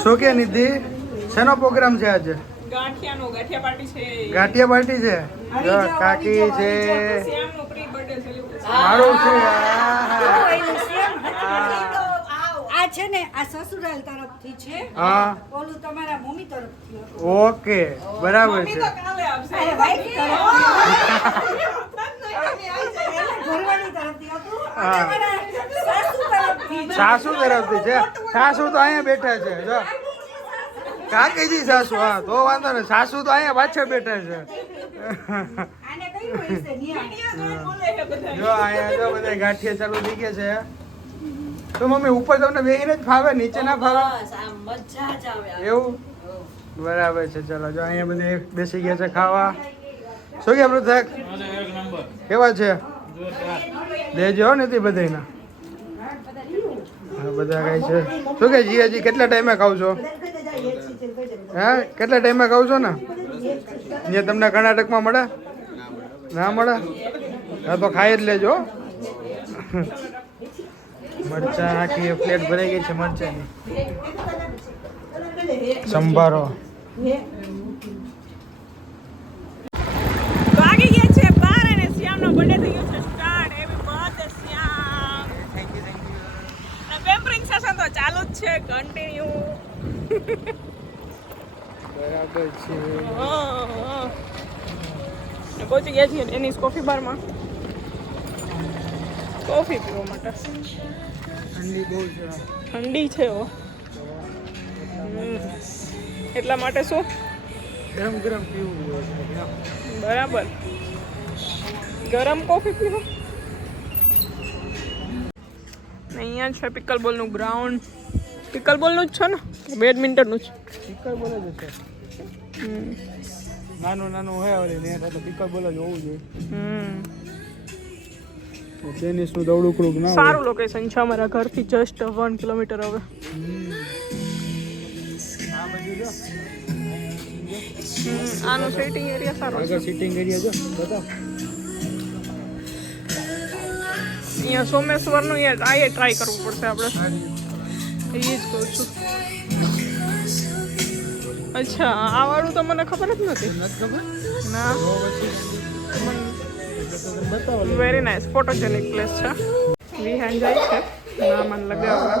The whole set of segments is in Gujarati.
શું કે નિધિ શેનો પ્રોગ્રામ છે આજે? ગાંઠિયા પાર્ટી છે. ગાંઠિયા પાર્ટી છે. જો કાકી છે. શ્યામનો પ્રી બર્થડે સેલિબ્રેશન. મારું છે. આ છે ને આ સસુરાલ તરફથી છે. હા. ઓલું તમારા મમ્મી તરફથી હતું. ઓકે બરાબર મમ્મી છે. તો કાલે આવશે. અરે વાઈફ ઘરવાળી તરફથી હતું. હા. અને સાસુ તરફથી છે. સાસુ તરફથી છે. સાસુ તો અહીંયા બેઠા છે. જો કાકીજી સાસુ. હા તો વાંધો ને. સાસુ તો અહીંયા પાછળ બેઠા છે. આને કયું હોય છે નિયા? બોલે છે બધા. જો અહીંયા તો બધા ગાંઠિયા ચાલુ થઈ ગયા છે. તો મમ્મી ઉપર તમને બેહીને જ ફાવે, નીચે ના ફાવે? એવું બરાબર છે. ચલો જો અહીંયા બધા બેસી ગયા છે ખાવા. શું કે પૃથક કેવા છે? દેજો હો નથી બધાના. હા બધા ખાય છે. શું કે જીયાજી કેટલા ટાઈમે ખાવ છો? હા કેટલા ટાઈમે ખાવ છો ને? જે તમને કર્ણાટકમાં મળે? ના મળે? હા તો ખાઈ જ લેજો. મરચા નાખી પ્લેટ ભરાઈ ગઈ છે મરચાની. સંભારો વાગી ગયા છે 12 અને શ્યામનો બર્થડે થઈ ગયો છે start. Happy birthday Shyam. Thank you. અને પેમ્પરિંગ સેશન તો ચાલુ જ છે કન્ટિન્યુ. બરાબર છે. પહોંચી ગયા છીએ એની કોફી બારમાં કોફી પીવા માટે. ઠંડી બહુ છે. ઠંડી છે હો. એટલા માટે શું ગરમ ગરમ પીવું હોય. બરાબર ગરમ કોફી પીવો. અહીંયા છે પિકલ બોલનું ગ્રાઉન્ડ. પિકલ બોલનું જ છે ને બેડમિન્ટનનું જ? પિકર બોલ જ છે. નાનું હોય ઓલી ને તો પિકર બોલ જ હોવું જોઈએ. ટેનિસ નું દવડું ક્રુક ના સારું લોકેશન છે અમારા ઘરથી જસ્ટ 1 કિલોમીટર હવે. આનો સિટિંગ એરિયા સારો છે. આગળ સિટિંગ એરિયા જો બતાવ. અહીંયા સોમેશ્વરનું આ ટ્રાય કરવું પડશે આપણે. એ જ કહું છું. અચ્છા આ વાળું તો મને ખબર જ નથી. ના વેરી નાઇસ ફોટોજેનિક પ્લેસ છે. વિહાન જાય છે. ના મને લગાવવા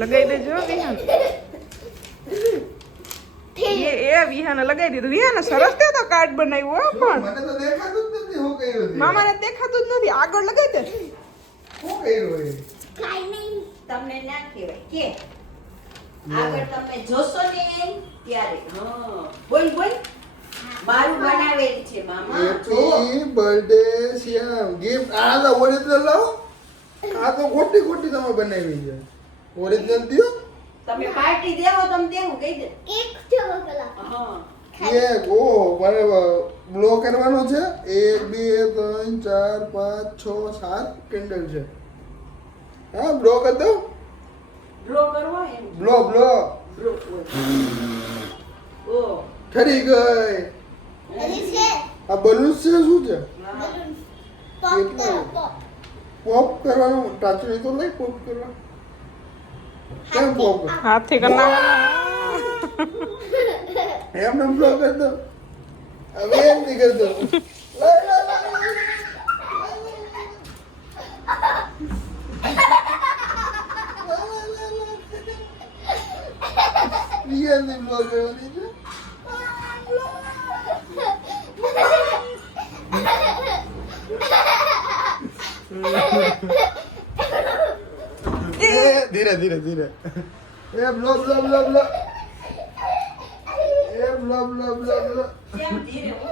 લગાવી દેજો વિહાન. એ વિહાને લગાવી દીધું. વિહાને સરસ તે તો કાર્ડ બનાવ્યું હો. પણ મને તો દેખાતું જ નથી હું કર્યું છે. મામાને દેખાતું જ નથી. આગળ લગાવી દે. હું કર્યું છે? કાઈ નહીં તમને ના કહેવાય કે આગળ તમે જોશો ને ત્યારે બોલ મારું બનાવેલ છે મામા હેપી બર્થડે શ્યામ. ગિફ્ટ આ તો ઓરિજિનલ લાવો. આ તો ખોટી તમે બનાવી છે. ઓરિજિનલ દિયો. તમે પાર્ટી દેવો તમે દેવું કહી દે કેક જેવો પેલા હા કેક ઓ મારે બ્લો કરવાનો છે. 1 2 3 4 5 6 7 કેન્ડલ છે. હા બ્લો કર દો. ડ્રો કરવો એમ બ્લો ડ્રો ઓ ઠરી ગઈ. આ બલૂન છે શું છે? પોપ કરવાનું. ટાચડી તો લઈ પોપ કરવા. કેમ પોપ? હાથથી કરના એમને બ્લો કર દો. હવે એમ નહીં કરતો. રિયલની બ્લો કરવાની છે. ધીરે એ બ્લો એ બ્લો કેમ ધીરે હો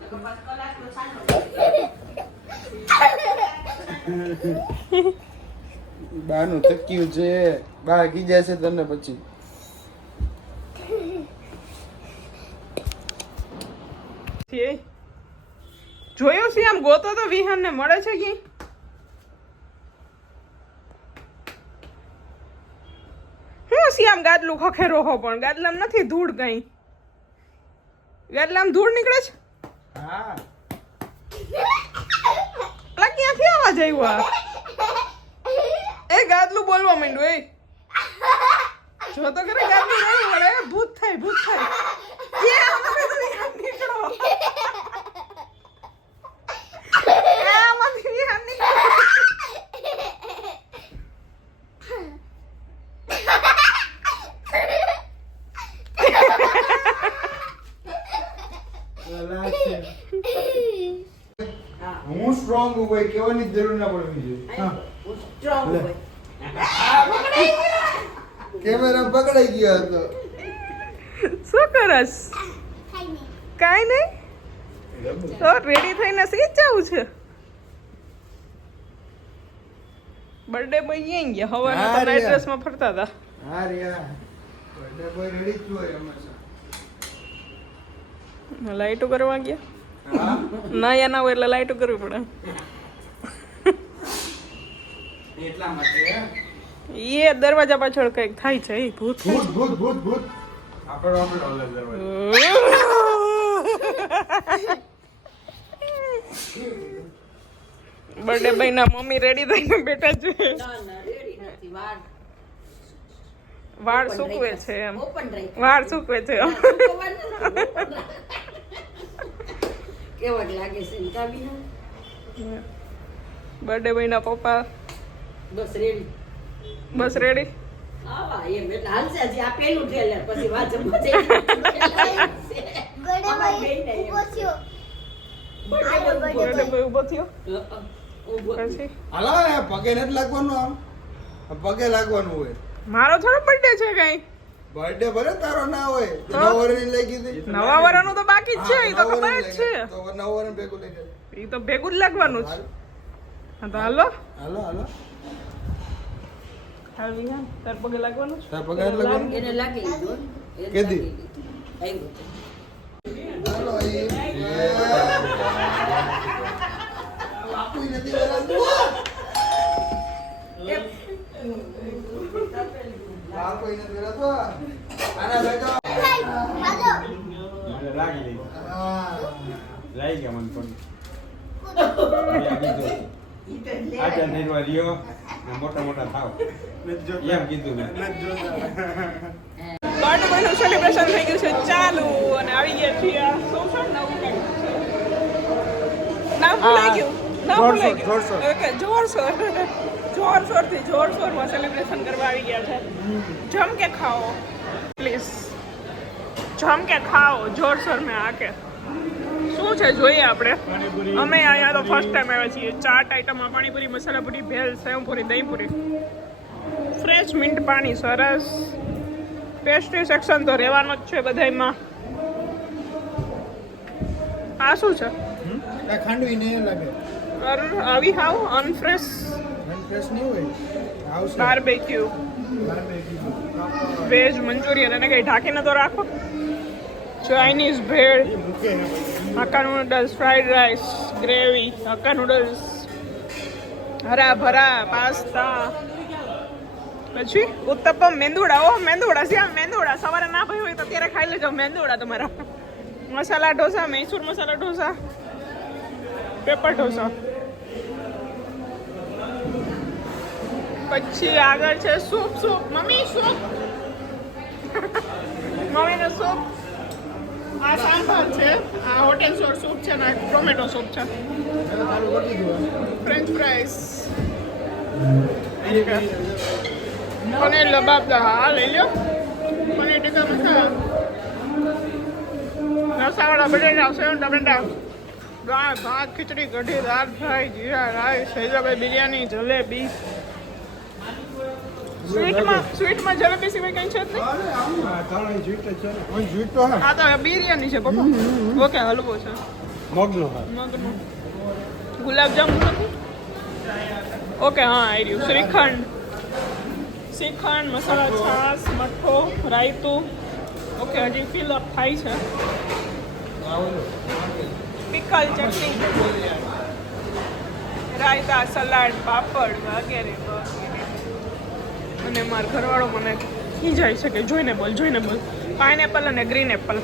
નકર પાછ કલાકનો સાનો બાનું થક્યું છે. બા કીધા છે તને પછી. જોયું છે આમ ગોતો તો વિહાન ને મળે છે કે હું શ્યામ ગાદલું ખખેરો હો પણ ગાદલામ નથી ધૂળ કઈ. ગાદલામ ધૂળ નીકળે છે. હા પેલા ક્યાંથી અવાજ આવ્યો? એ ગાદલું બોલવા માંડ્યું. એ જો તો કરે ગાંધી રડવું પડે ભૂત થાય એ અમે તો યાર નીકળો આમાંથી યાર નીકળો હું સ્ટ્રોંગ હોય કેવાની જરૂર ના પડવી જોઈએ સ્ટ્રોંગ હોય કેમેરા પકડાઈ ગયો હતો શું કરસ કાઈ નહીં તો રેડી થઈને સી જવું છે બર્થડે બોય અહીં ગયા હવાના તો નાઈટ ડ્રેસમાં ફરતા હતા હા રિયા બર્થડે બોય રેડી જ હોય હંમેશા લાઈટો કરવા ગયા હા ના ના હોય એટલે લાઈટો કરવી પડે એટલા માટે એ દરવાજા પાછળ કઈક થાય છે એ ભૂત ભૂત આપણો ઓલે દરવાજો બર્થડે ભાઈ ના મમ્મી રેડી થઈને બેઠા છે ના રેડી નથી વાળ સૂકવે છે એમ ઓપન રહી વાળ સૂકવે છે કેવા લાગે છે કાબી બર્થડે ભાઈ ના પપ્પા બસ રેડી બસ રેડી આવા એમ એટલે હાલશે હજી આ પેલું ટ્રેલર પછી વાજમ બર્થડે ભાઈ ઉભો થયો પછી હાલો પગે નથી લાગવાનું આમ પગે લાગવાનું હોય મારો થોડો બર્થડે છે કઈ બર્થડે ભલે તારો ના હોય નવા વર્ષની લઈ કીધી નવા વર્ષનું તો બાકી જ છે એ તો ખબર જ છે તો નવા વર્ષ ભેગું લઈ જાય એ તો ભેગું જ લાગવાનું છે હા તો હાલો હાલો હાલ વિહાન તાર પગે લાગવાનું છે તાર પગે નથી લાગવાનું એને લાગી લીધું કેદી? આવ્યું હાલો બાપુ નથી બોલાતું બાપુ નથી બોલાતું આના બેટો મને લાગી ગઈ હા લઈ ગયા મને પણ આજા નિર્વા રહ્યો ને મોટા થાવ એમ કીધું મેં બર્થડે બોયનું સેલિબ્રેશન થઈ ગયું છે ચાલુ અને આવી ગયા છીએ આ શું છે નવું કંઈક છે નામ ભૂલાઈ ગયું ઓકે જોરશોરમાં સેલિબ્રેશન કરવા આવી ગયા છે જમ કે ખાઓ પ્લીઝ જમ કે ખાઓ જોરશોર મેં આકે શું છે જોઈએ આપણે અમે અહીંયા તો ફર્સ્ટ ટાઈમ આવ્યા છીએ ચાટ આઈટમમાં પાણીપુરી મસાલાપુરી ભેલ સેવપુરી દહીંપુરી ફ્રેશ મિન્ટ પાણી સરસ પેસ્ટ્રી સેક્શન તો રહેવાનો જ છે બધાયમાં આ શું છે ખાંડવી ને લાગે આવી હાવ અનફ્રેશ ફ્રેશ નહીં હોય આવશે બારબેક્યુ વેજ મંચુરિયન એને કઈ ઢાંકીને તો રાખો Chinese bhel Hakka noodles fried rice gravy Hakka noodles hara bhara pasta પછી ઉત્તપમ મેંદુડા શ્યામ મેંદુડા સવારે ના ભાઈ હોય તો અત્યારે ખાઈ લેજો મેંદુડા તમારા મસાલા ઢોસા મૈસૂર મસાલા ઢોસા પેપર ઢોસા પછી આગળ છે સૂપ મમ્મી સૂપ મમ્મીનો સૂપ આ સાંભાર છે આ હોટેલ સોર સૂપ છે ને ટોમેટો સૂપ છે ફ્રેન્ચ ફ્રાઈસ પનીર લબાબદા હા લઈ લો પનીર ટીકા મસાલા રસાવાળા બટેટા સેવ ટમેટા દાળ ભાત ખીચડી કઢી દાળ ફ્રાય જીરા રાઈસ હૈદરાબાદ બિરયાની જલેબી સ્વીટમાં જલેબી સિવાય કંઈ છે જ નહીં આ તો બિરયાની છે પપ્પા ઓકે હલવો છે મગનો ગુલાબજાંબુ નથી ઓકે હા આવી રહ્યું શ્રીખંડ મસાલા છાશ મઠ્ઠો રાયતું ઓકે હજી ફિલ અપ થાય છે પિકલ ચટણી રાયતા સલાડ પાપડ વગેરે અને મારો ઘરવાળો મને ખીજાય છે કે જોઈને બોલ પાઇનેપલ અને green Apple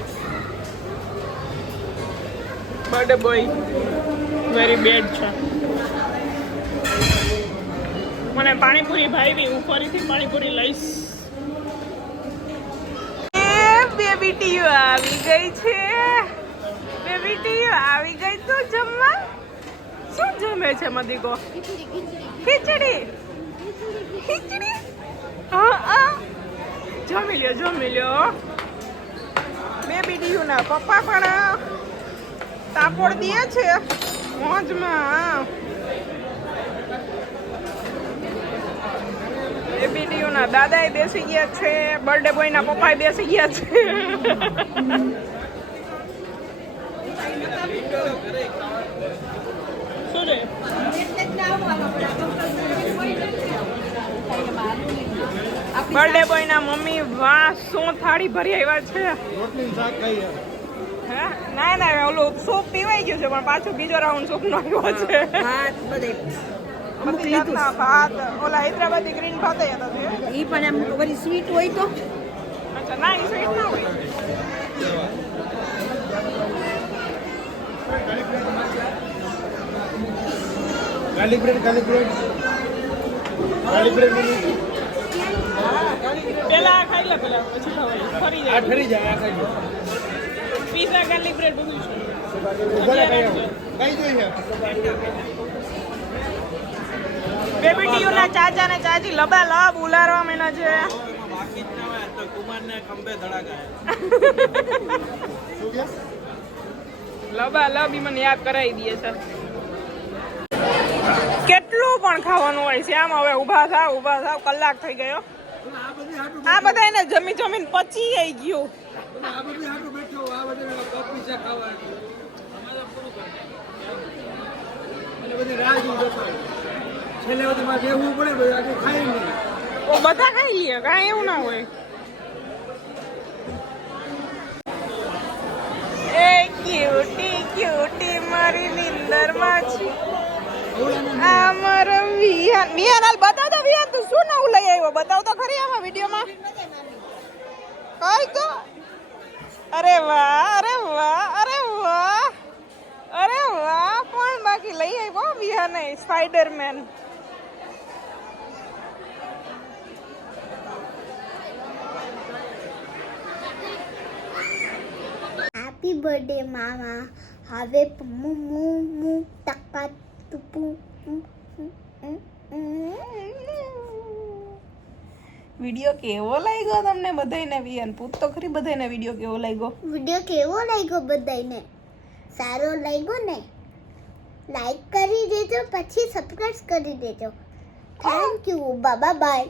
birthday boy very bad છે મને પાણીપુરી ભાવી હું ફરીથી પાણીપુરી લઈશ બેબી ટીયુ આવી ગઈ છે. બેબી ટીયુ આવી ગઈ તો જમવા. શું જમે છે મદીકો? ખીચડી. ખીચડી. હા જમી લ્યો. બેબી ટીયુ ના પપ્પા પણ તાપોડ દે છે મોજમાં. બેબી ટીયુ ના દાદાએ બેસી ગયા છે. બર્થડે બોય ના પપ્પાએ બેસી ગયા છે. શું છે? બર્થડે બોય ના મમ્મી વાહ શું થાળી ભરી આવ્યા છે. હે ના ઓલું સૂપ પીવાઈ ગયું છે પણ પાછું બીજો રાઉન્ડ સૂપ નો આવ્યો છે. બધી જાતના ભાત ઓલા હૈદરાબાદી ગ્રીન ભાત હતા છે. ઈ પણ એમ વળી સ્વીટ હોય તો અચ્છા ના એ સ્વીટ ના હોય. ગાર્લિક બ્રેડ પેલા ખાઈ લે પેલા પછી ખવાય ફરી જાય. ફરી જાય આ ખાઈ પીઝા ગાર્લિક બ્રેડ બધું છે. કઈ જોઈએ બેબી ટીયુ ના ચાચા ને ચાચી લબાલબ ઉલારવા મેના છે. લબાલબ ઈ મને યાદ કરાવી દે છે. કેટલું પણ ખાવાનું હોય છે. આમ હવે ઊભા થાવ કલાક થઈ ગયો. આ બધા એને જમીને પચી આવી ગયું. આ બધી હાટું બેઠો આ બધા કોફી ચા ખાવા અને બધી રાહ જોઈ છેલ્લે બધી માં બેહવું પડે બધું આખું ખાઈ નહીં. તો બધા ખાઈ લે કાંઈ એવું ના હોય. એ ક્યુટી મારી નિંદરમાં છે. આ મારો વિહાન હાલ બતાવ તો વિહાન તું શું નવું લઈ આવ્યો બતાવ તો ખરી આમાં વિડીયોમાં. કઈ તો અરે વાહ પણ બાકી લઈ આવ્યો વિહાન સ્પાઈડરમેન. હેપી બર્થડે મામા. હવે મુ ટકા તુપુ. વિડીયો કેવો લાગ્યો તમને બધાયને? વિહાન પૂછ તો ખરી બધાયને વિડીયો કેવો લાગ્યો? વિડીયો કેવો લાગ્યો બધાને? સારો લાગ્યો ને? લાઈક કરી દેજો પછી સબસ્ક્રાઇબ કરી દેજો. Thank you. બાય. બાય.